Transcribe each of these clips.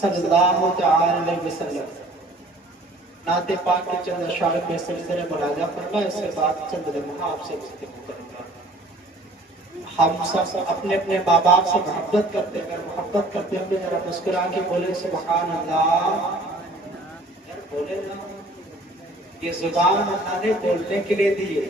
صلی اللہ تعالی علیہ وسلم نعت پاک کے چند اشعار کے سلسلے مراجعہ کرنا، اس کے بعد چند لمحہ آپ سے گفتگو کروں گا۔ ہم سب اپنے اپنے ماں باپ سے محبت کرتے ہیں، اگر محبت کرتے ہیں ذرا مسکرا کے بولے سبحان اللہ، بولے نا، یہ زبان اللہ نے بولنے کے لیے دی ہے۔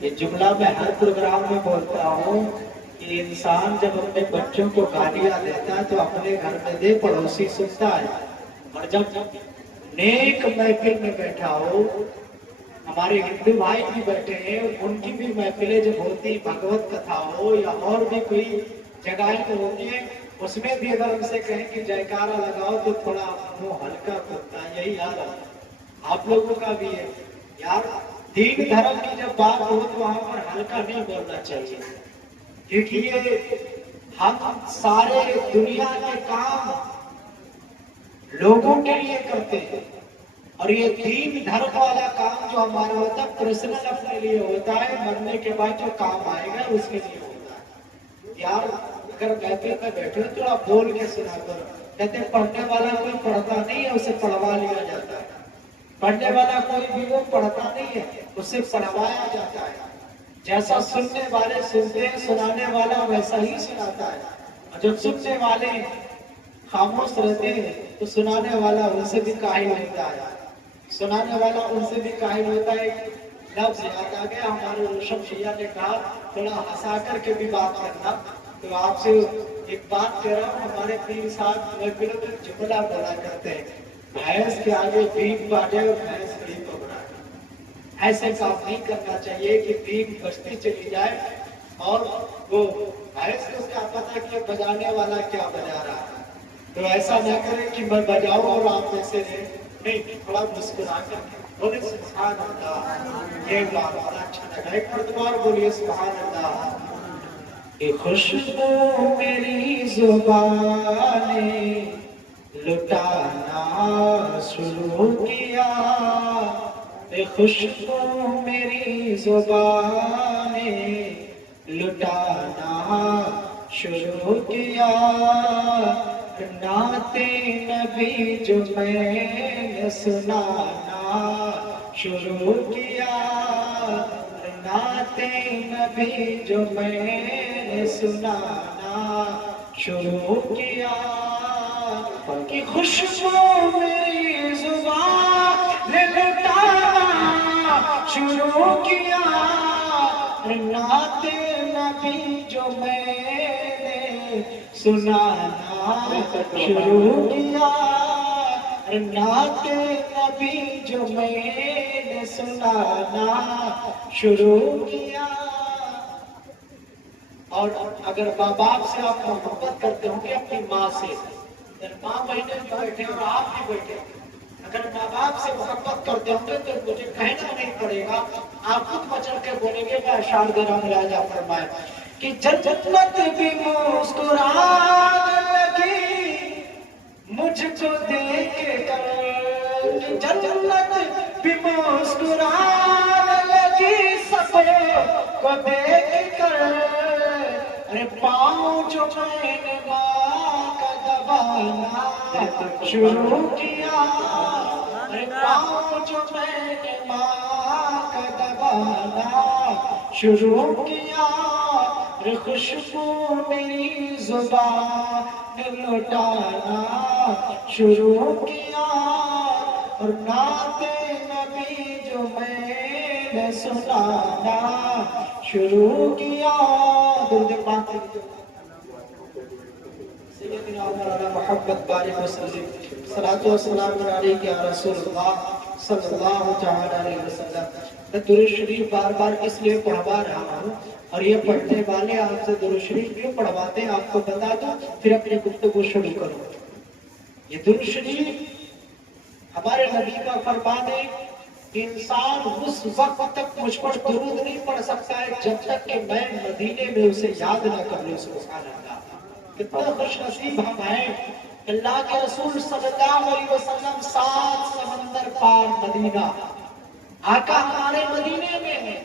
یہ جملہ میں ہر پروگرام میں بولتا ہوں کہ انسان جب اپنے بچوں کو گالیاں دیتا ہے تو اپنے گھر میں دے، پڑوسی سنتا ہے، اور جب نیک محفل میں بیٹھا ہو، ہمارے ہندو بھائی بھی بیٹھے ہیں، ان کی بھی محفلیں جب ہوتی، بھگوت کتھا ہو یا اور بھی کوئی جگہیں تو ہوتی ہیں، اس میں بھی اگر ان سے کہیں کہ جیکارہ لگاؤ تو تھوڑا منہ ہلکا کرتا ہے۔ یہی حال ہے آپ لوگوں کا بھی ہے یار، دین دھرم کی جب بات ہو تو وہاں پر ہلکا نہیں بولنا چاہیے، کیونکہ یہ ہم سارے دنیا کے کام لوگوں کے لیے کرتے ہیں، اور یہ دین دھرم والا کام جو ہمارا ہوتا ہے پرسنل اپنے لیے ہوتا ہے، مرنے کے بعد جو کام آئے گا اس کے لیے ہوتا ہے۔ یار اگر محفل میں بیٹھے تھوڑا بول کے سنا کرو، کہتے ہیں پڑھنے والا کوئی پڑھتا نہیں ہے، اسے پڑھوا لیا جاتا ہے، پڑھنے والا کوئی بھی وہ پڑھتا نہیں ہے، اسے پڑھوایا جاتا ہے۔ جیسا سننے والے سنتے ہیں، سنانے والا ویسا ہی سناتا ہے، اور جب سننے والے خاموش رہتے ہیں تو سنانے والا ان سے بھی کاہل ہوتا ہے، سنانے والا ان سے بھی کاہل ہوتا ہے۔ لفظ یاد آ گیا، ہمارے روشن شیعہ نے کہا تھوڑا ہنسا کر کے بھی بات کرنا، تو آپ سے ایک بات کہہ رہا ہوں، ہمارے پیر صاحب محفلوں میں جملہ بولا کرتے ہیں، بھینس کے آگے بھیک باٹے اور بھینس بڑی پکڑا۔ ایسے کام نہیں کرنا چاہیے کہ بھیک بجتی چلی جائے اور وہ بھینس کو کیا پتا کہ بجانے والا کیا بجا رہا ہے، تو ایسا نہ کریں کہ میں بجاؤں اور آپ ایسے نہیں، تھوڑا مسکرا کر بولے سبحان اللہ۔ یہ بات بڑا اچھا لگا، ایک مرتبہ بولیے سبحان اللہ۔ کہ خوشبو میری زبان نے لٹانا شروع کیا، کہ خوشبو میری زبان نے لٹانا شروع کیا، نعت نبی جو میں نے سنانا شروع کیا، نعت نبی جو میں نے سنانا شروع کیا، کہ خوشبو میری زبان نے لٹانا شروع کیا، نعت نبی جو میں نے سنانا شروع کیا، نعت نبی جو میں نے سنانا شروع کیا۔ اور اگر ماں باپ سے آپ محبت کرتے ہوں گے اپنی ماں سے، اگر ماں بہنیں بھی بیٹھے اور آپ بھی بیٹھے، اگر ماں باپ سے محبت کرتے ہوں گے تو مجھے کہنا نہیں پڑے گا، آپ خود بچڑ کے بولیں گے۔ میں اشعار دے رہا ہوں، راجہ فرمائے کہ جنت بھی مسکرانے لگی مجھ کو دیکھ کر، جنت بھی مسکرانے لگی سب کو دیکھ کر، ارے پاؤں جو میں نے ماں کا دبانا شروع کیا، ارے پاؤں جو میں نے ماں کا دبانا شروع کیا، ارے خوشبو میری زبان نے لٹانا شروع کیا، اور نعت نبی جو میں نے سنانا شروع کیا۔ درود پاک سیدنا مولانا محمد بارک وسلم، صلاۃ و سلام علیک یا رسول اللہ صلی اللہ تعالی علیہ وسلم۔ میں درود شریف بار بار اس لیے پڑھوا رہا ہوں، اور یہ پڑھنے والے آپ سے درود شریف کیوں پڑھواتے ہیں آپ کو بتا دوں، پھر اپنی گفتگو شروع کروں۔ یہ درود شریف ہمارے نبی کا فرمان ہے کہ انسان اس وقت تک مجھ پر درود نہیں پڑھ سکتا ہے جب تک کہ میں مدینے میں اسے یاد نہ کر لوں۔ سبحان اللہ، کتنا خوش نصیب ہم ہیں، اللہ کے رسول صلی اللہ علیہ وسلم 7 سمندر پار مدینہ، آقا ہمارے مدینے میں ہے،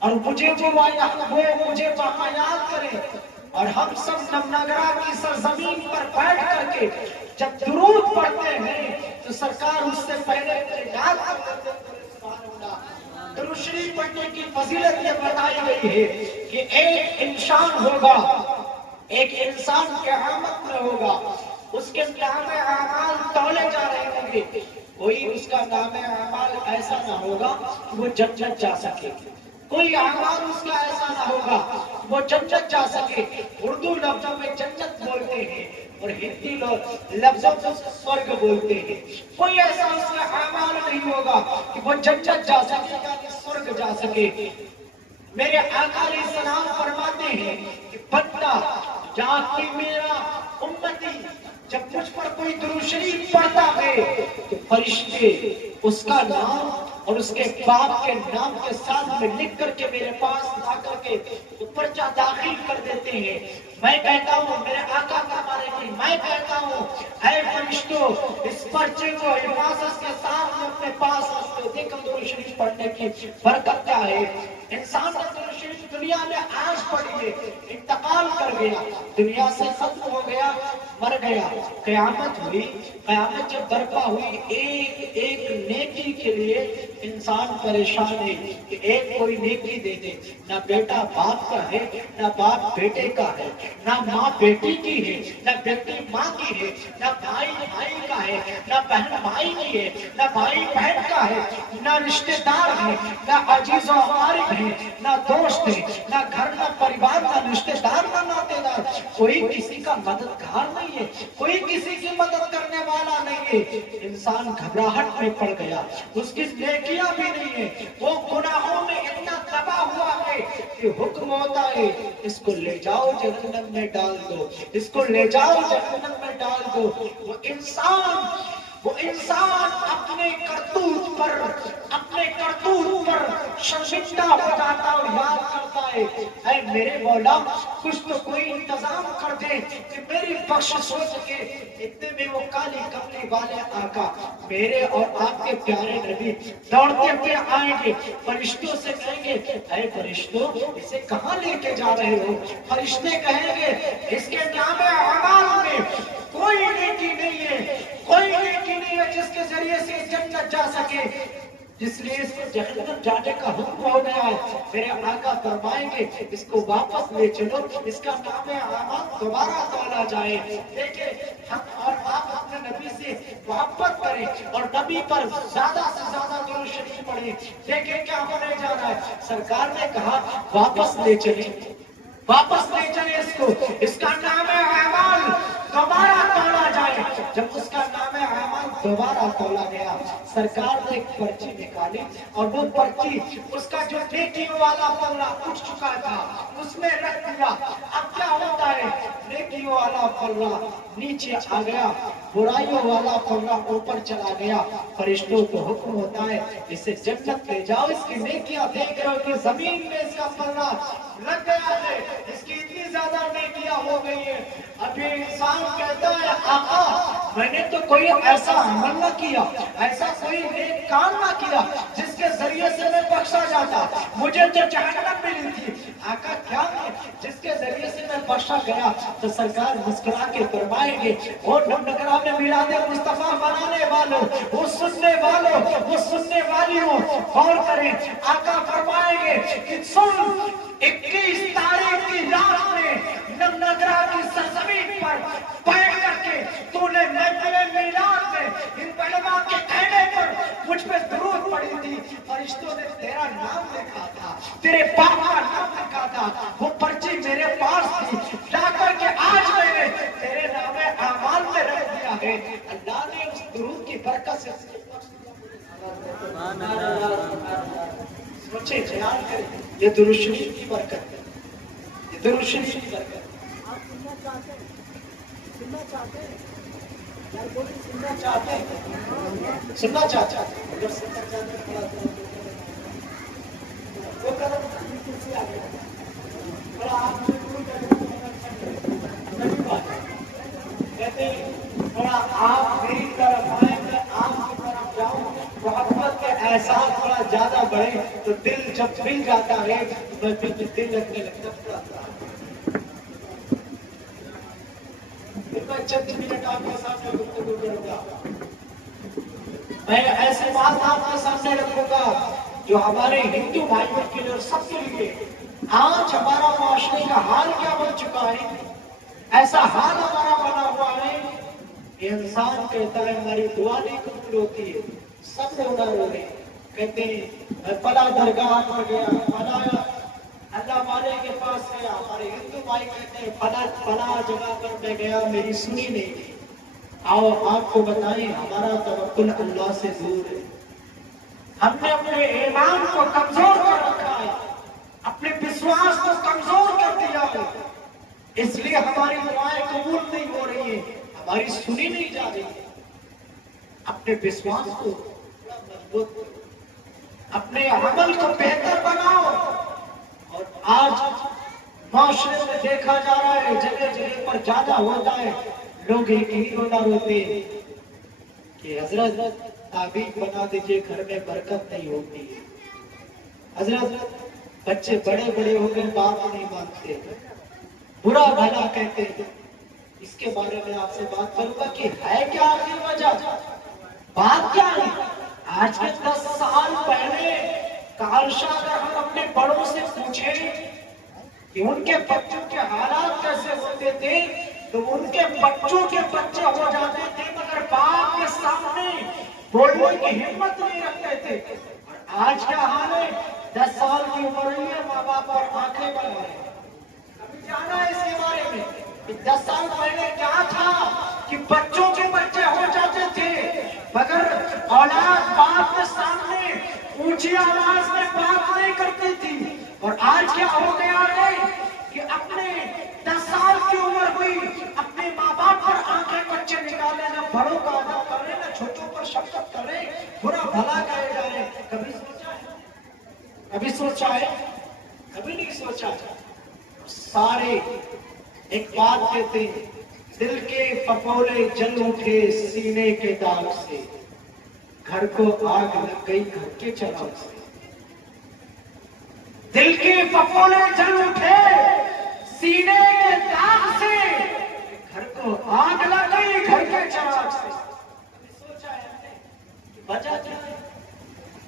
اور مجھے جو مجھے وہاں یاد کرے، اور ہم سب نمنگرا کی سرزمین پر بیٹھ کر کے جب درود پڑھتے ہیں تو سرکار اس سے پہلے یاد کرتے ہیں۔ درود شریف پڑھنے کی فضیلت یہ بتائی گئی ہے کہ ایک انسان ہوگا، ایک انسان قیامت میں ہوگا، اس کے نام اعمال تولے جا رہے ہوں گے، کوئی اس کا نام اعمال ایسا نہ ہوگا کہ وہ جنت جا سکے، کوئی اعمال اس کا ایسا نہ ہوگا وہ جنت جا سکے۔ اردو لفظوں میں جنت بولتے ہیں اور ہندی لفظوں میں سورگ بولتے ہیں۔ کوئی ایسا اس کا اعمال نہیں ہوگا کہ وہ جنت جا سکے یعنی سورگ جا سکے۔ میرے آقا علیہ السلام فرماتے ہیں کہ بندہ یا کہ میرا امتی جب مجھ پر کوئی درود شریف پڑھتا ہے تو فرشتے اس کا نام اور اس کے باپ کے نام کے ساتھ میں لکھ کر کے میرے پاس لا کر کے پرچہ داخل کر دیتے ہیں۔ میں کہتا ہوں، میرے آقا فرماتے ہیں، میں کہتا ہوں اے فرشتوں اس پرچے کو حفاظت کے ساتھ اپنے پاس رکھو۔ دیکھو درود شریف پڑھنے کی برکت کیا ہے۔ انسان کا درود شریف دنیا میں آج پڑھی ہے، انتقال کر گیا، دنیا سے ختم ہو گیا، مر گیا، قیامت ہوئی، قیامت جب برپا ہوئی، ایک ایک نیکی کے لیے انسان پریشان ہے کہ ایک کوئی نیکی دے دے۔ نہ بیٹا باپ کا ہے، نہ باپ بیٹے کا ہے، نہ ماں بیٹی کی ہے، نہ بیٹی ماں کی ہے، نہ بھائی بھائی کا ہے، نہ بہن بھائی کی ہے، نہ بھائی بہن کا ہے، نہ رشتہ دار ہے، نہ عزیز و اقارب ہے، نہ دوست ہے، نہ گھر نہ پریوار، نہ رشتہ دار، نہ ناطے دار، کوئی کسی کا مددگار نہیں ہے، کوئی کسی کی مدد کرنے والا نہیں ہے۔ انسان گھبراہٹ میں پڑ گیا، اس کی نیکیاں بھی نہیں ہے، وہ گناہوں میں اتنا تباہ ہوا ہے کہ حکم ہوتا ہے اس کو لے جاؤ جہنم میں ڈال دو، اس کو لے جاؤ جہنم میں ڈال دو۔ وہ انسان اپنے کرتوت پر شرمندہ ہو جاتا اور یاد کرتا ہے، اے میرے مولا کچھ تو کوئی انتظام کر دے کہ میری بخشش ہو سکے۔ اتنے میں وہ کالی کملی والے آقا میرے اور آپ کے پیارے نبی دوڑتے ہوئے آئیں گے، فرشتوں سے کہیں گے اے فرشتوں اسے کہاں لے کے جا رہے ہو؟ فرشتے کہیں گے اس کے نام اعمال میں کوئی نیکی نہیں ہے، کوئی نیکی نہیں ہے جس کے ذریعے سے جنت جا سکے، اس لیے اس کو جہنم جانے کا حکم ہو گیا ہے۔ میرے آقا فرمائیں گے اس کو واپس لے چلو، اس کا نام اعمال دوبارہ تولا جائے۔ دیکھیں ہم اور آپ اپنے نبی سے محبت کریں اور نبی پر زیادہ سے زیادہ درود شریف پڑھیں۔ دیکھیں کیا ہونے جا رہا ہے، سرکار نے کہا واپس لے چلیں، واپس لے چلیں اس کو، اس کا نام اعمال دوبارہ تولا جائے۔ جب اس کا نام اعمال دوبارہ تولا گیا، سرکار نے ایک پرچی نکالی اور وہ پرچی اس کا جو نیکیوں والا پلہ اٹھ چکا تھا اس میں رکھ دیا۔ اب کیا ہوتا ہے، نیکیوں والا پلہ نیچے آ گیا، برائیوں والا پلہ اوپر چلا گیا۔ فرشتوں کو حکم ہوتا ہے اسے جنت لے جاؤ، اس کی نیکیاں دیکھ رہے ہو کہ زمین میں اس کا پلہ لگ گیا ہے، اس کی اتنی زیادہ نیکیاں ہو گئی ہے۔ ابھی انسان کہتا ہے آقا میں نے تو کوئی ایسا عمل نہ کیا، ایسا کوئی نیک کام نہ کیا جس کے ذریعے سے میں بخشا جاتا، مجھے تو جہنم ملی تھی۔ آقا کیا ہے جس کے ذریعے سے میں بخشا گیا؟ تو سرکار مسکرا کے فرمائیں گے وہ نمنگرا میں میلاد مصطفیٰ منانے والوں، وہ سننے والوں، وہ سننے والیوں غور کریں۔ آقا فرمائیں گے کہ سن 21 تاریخ کی رات میں نمنگرا کی سرزمین پر بیٹھ کر کے تو نے محفل میلاد میں ان علماء کے کہنے پر مجھ پہ درود پڑھی تھی، فرشتوں نے تیرا نام لکھا تھا، تیرے باپ کا نام لکھا تھا، وہ پرچی میرے پاس تھی، جا کر کے آج میں نے تیرے نام اعمال میں رکھ دیا ہے۔ اللہ نے اس درود کی برکت سے سوچے خیال کریں، یہ درود شریف کی برکت ہے، یہ درود شریف کی برکت ہے۔ سننا چاہتے ہیں سننا چاہتے ہیں سننا چاہتے ہیں اگر سننا چاہتے ہیں وہ کرو کرسی آ گیا بڑا آپ کہتے ہیں تھوڑا آپ میری طرف آئیں میں آپ کی طرف جاؤں، محبت کے احساس تھوڑا زیادہ بڑھے تو دل جب مل جاتا ہے تو دل لگنے لگتا ہے۔ پھر میں چند منٹ آپ کے سامنے گفتگو کروں گا. میں ایسے بات آپ کے سامنے رکھوں گا جو ہمارے ہندو بھائیوں کے لیے اور سب کے لیے. آج ہمارا معاشرے کا حال کیا بن چکا ہے؟ ایسا حال ہمارا بنا ہوا ہے کہ انسان کہتا ہے ہماری دعا نہیں قبول ہوتی ہے. سب رونا رو رہے ہیں، کہتے ہیں میں فلاں درگاہ پر گیا، فلاں اللہ والے کے پاس گیا. ہمارے ہندو بھائی کہتے ہیں فلاں جگہ پر میں گیا، میری سنی نہیں تھی. آؤ آپ کو بتائیں، ہمارا توکل اللہ سے دور ہے. ہم نے اپنے ایمان کو کمزور کر رکھا ہے، اپنے وشواس کو کمزور کر دیا ہے. اس لیے ہماری دعائیں قبول نہیں ہو رہی ہیں، ہماری سنی نہیں جا رہی ہے. اپنے وشواس کو مضبوط کرو، اپنے عمل کو بہتر بناؤ. اور آج معاشرے میں دیکھا جا رہا ہے، جگہ جگہ پر زیادہ ہوتا ہے، لوگ ایک ہی رونا روتے ہیں کہ حضرت تعبیر بنا دیجئے، گھر میں برکت نہیں ہوتی. حضرت بچے بڑے بڑے ہو گئے، بات نہیں مانتے، برا بھلا کہتے ہیں. اس کے بارے میں آپ سے بات کروں گا کہ ہے کیا آخر وجہ، بات کیا ہے. آج کے 10 سال پہلے کالشا اگر ہم اپنے بڑوں سے پوچھیں کہ ان کے بچوں کے حالات کیسے ہوتے تھے تو ان کے بچوں کے بچے ہو جاتے تھے، مگر باپ کے سامنے بولنے کی ہمت نہیں رکھتے تھے. اور آج کیا حال ہے، 10 سال کی عمر ہوئی ہے، ماں باپ اور آنکھیں بن رہے ہیں. ابھی جانا ہے اس کے بارے میں کہ 10 سال پہلے کیا تھا کہ بچوں کے بچے ہو جاتے تھے مگر اولاد باپ کے سامنے اونچی آواز میں بات نہیں کرتی تھی. اور آج کیا ہو گیا ہے کہ اپنے 10 سال کی عمر ہوئی، اپنے ماں باپ پر آنکھیں بچے نکالے، نہ بڑوں کا ادب کر رہے، نہ چھوٹوں پر شفقت کر رہے، برا بھلا کہے جا رہے. کبھی سوچا ہے؟ کبھی سوچا ہے؟ کبھی نہیں سوچا. سارے ایک بات کہتے ہیں، دل کے پھپھولے جل اٹھے سینے کے داغ سے، گھر کو آگ لگ گئی گھر کے چراغ سے. دل کے پھپھولے جل اٹھے سینے کے داغ سے، گھر کو آگ لگ گئی گھر کے چراغ سے. کبھی سوچا ہے ہم نے وجہ کیا ہے؟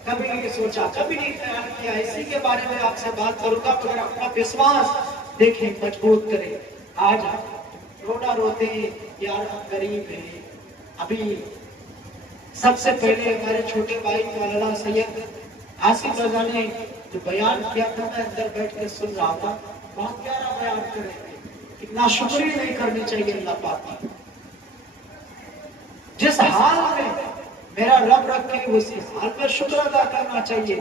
کبھی نہیں سوچا، کبھی نہیں خیال کیا. اسی کے بارے میں آپ سے بات کروں گا. مگر اپنا وشواس دیکھیں، مضبوط کریں. آج رونا روتے ہیں، یار ہم غریب ہیں. ابھی سب سے پہلے ہمارے چھوٹے بھائی مولانا سید آصف رضا نے جو بیان کیا تھا، میں اندر بیٹھ کے سن رہا تھا. بہت پیارا بیان کر رہے تھے. اتنا شکریہ نہیں کرنی چاہیے اللہ پاک کی. جس حال میں میرا رب رکھے اسی حال میں شکر ادا کرنا چاہیے.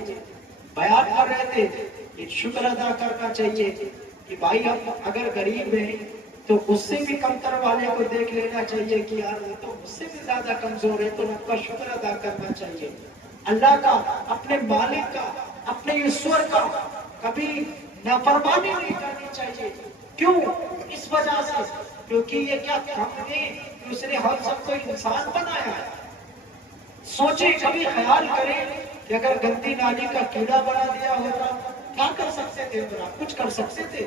بیان کر رہے تھے کہ شکر ادا کرنا چاہیے کہ بھائی ہم اگر غریب ہیں تو اس سے بھی کمتر والے کو دیکھ لینا چاہیے کہ یار وہ تو اس سے بھی زیادہ کمزور ہے، تو ان کا شکر ادا کرنا چاہیے. اللہ کا، اپنے مالک کا، اپنے ایشور کا کبھی نافرمانی نہیں کرنی چاہیے. کیوں؟ اس وجہ سے کیونکہ یہ کیا کم ہے کہ اس نے ہم سب کو انسان بنایا ہے. سوچیں، کبھی خیال کریں کہ اگر گندی نالی کا کیڑا بنا دیا ہوتا کیا کر سکتے تھے؟ کچھ کر سکتے تھے؟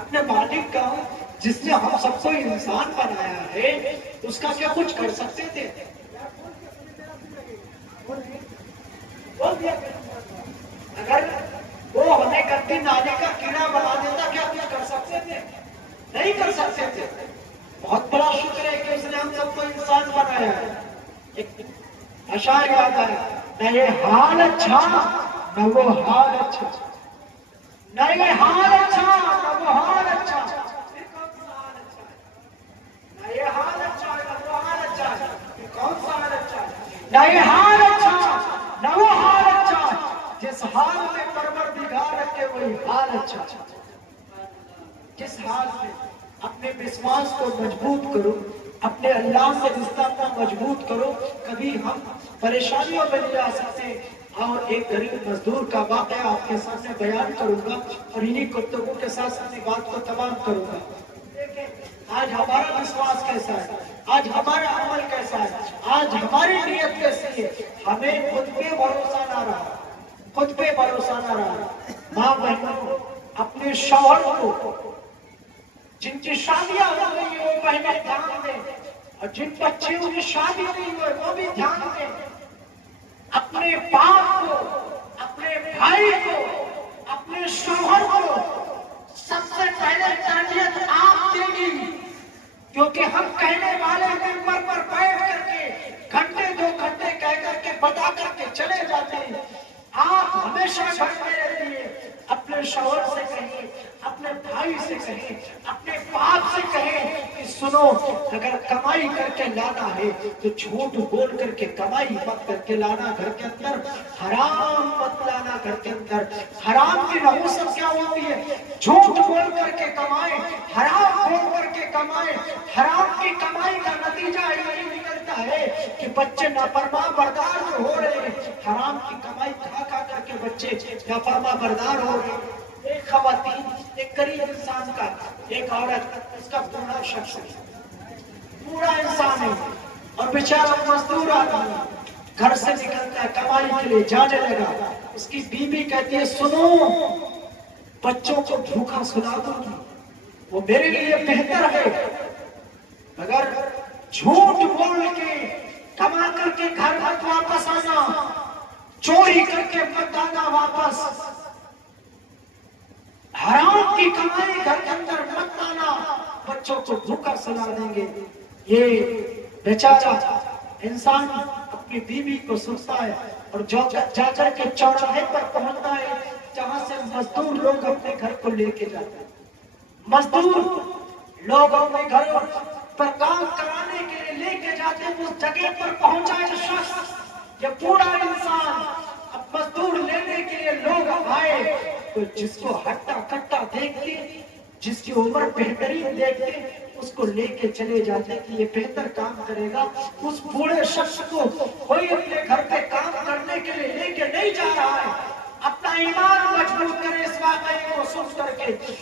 اپنے مالک کا جس نے ہم سب کو انسان بنایا ہے اس کا کیا کچھ کر سکتے تھے؟ اگر وہ ہمیں گندی نالی کا کیڑا بنا دیتا کیا کچھ کر سکتے تھے؟ نہیں کر سکتے تھے. بہت بڑا شکر ہے کہ اس نے ہم سب کو انسان بنایا ہے. ایک اشعار یاد ہے، نہ یہ حال اچھا نہ وہ حال اچھا، نہ یہ حال اچھا نہ وہ حال اچھا. پھر کون سا حال اچھا ہے؟ نہ یہ حال اچھا نہ وہ حال اچھا ہے. پھر کون سا حال اچھا ہے؟ نہ یہ حال اچھا نہ وہ حال اچھا. جس حال میں پروردگار رکھے وہی حال اچھا. جس حال میں اپنے وشواس کو مضبوط کرو، اپنے اللہ سے رشتہ کو مضبوط کرو. کبھی ہم پریشانیوں میں نہیں آ سکتے. اور ایک غریب مزدور کا واقعہ آپ کے سامنے بیان کروں گا اور انہی گفتگو کے ساتھ اپنی بات کو تمام کروں گا. آج ہمارا وشواس کیسا ہے؟ آج ہمارا عمل کیسا ہے؟ آج ہماری نیت کیسی ہے؟ ہمیں خود پہ بھروسہ نہ رہا، خود پہ بھروسہ نہ رہا. ماں بہنوں، اپنے شوہر کو جن کی شادیاں ہو گئی وہ پہلے دھیان دیں، اور جن بچیوں کی شادی نہیں ہوئی وہ بھی دھیان دیں۔ اپنے باپ کو، اپنے بھائی کو، اپنے شوہر کو سب سے پہلے تربیت آپ دیں گی، کیونکہ ہم کہنے والے ممبر پر بیٹھ کر کے گھنٹے 2 گھنٹے کہہ کر کے بتا کر کے چلے جاتے ہیں۔ آپ ہمیشہ گھر میں رہیے، اپنے شوہر سے کہیں، اپنے بھائی سے کہیں، اپنے باپ سے کہیں کہ سنو، اگر کمائی کر کے لانا ہے تو جھوٹ بول کر کے کمائی مت کر کے لانا گھر کے اندر، حرام مت لانا گھر کے اندر۔ حرام کی نحوست کیا ہوتی ہے؟ جھوٹ بول کر کے کمائے، حرام بول کر کے کمائے۔ حرام کی کمائی کا نتیجہ یہی نکلتا ہے کہ بچے نافرمان بردار جو ہو رہے ہیں، حرام کی کمائی کھا کھا کر کے بچے نافرمان بردار ہو رہے ہیں۔ ایک خواتین، ایک غریب انسان کا، ایک عورت، اس کا پورا شخص ہے، پورا انسان ہے، اور بیچارہ مزدور آدمی گھر سے نکلتا ہے کمائی کے لیے، جانے لگا۔ اس کی بیوی کہتی ہے سنو، بچوں کو بھوکا سلا دوں گی، وہ میرے لیے بہتر ہے، مگر جھوٹ بول کے کما کر کے گھر مت واپس آنا، چوری کر کے مت آنا واپس، حرام کی کمائی گھر کے اندر مت آنا، بچوں کو بھوکا سلا دیں گے۔ یہ بیچارہ انسان اپنی بیوی کو سنتا ہے اور جا کر کے چوراہے پر پہنچتا ہے جہاں سے مزدور لوگ اپنے گھر کو لے کے جاتے ہیں۔ مزدور لوگ اپنے گھر پر کام کرانے کے لیے لے کے جاتے ہیں، اس جگہ پر پہنچا ہے شخص، یہ پورا انسان، اب مزدور لینے کے لیے لوگ آئے تو جس کو ہٹا کٹا دیکھتے، جس کی عمر بہترین دیکھتے، اس کو لے کے چلے جاتے کہ یہ بہتر کام کرے گا۔ اس بوڑھے شخص کو کوئی اپنے گھر پہ کام کرنے کے لیے لے کے نہیں جا رہا ہے۔ اپنا ایمان مضبوط کرے اس واقعے کو سن کر کے۔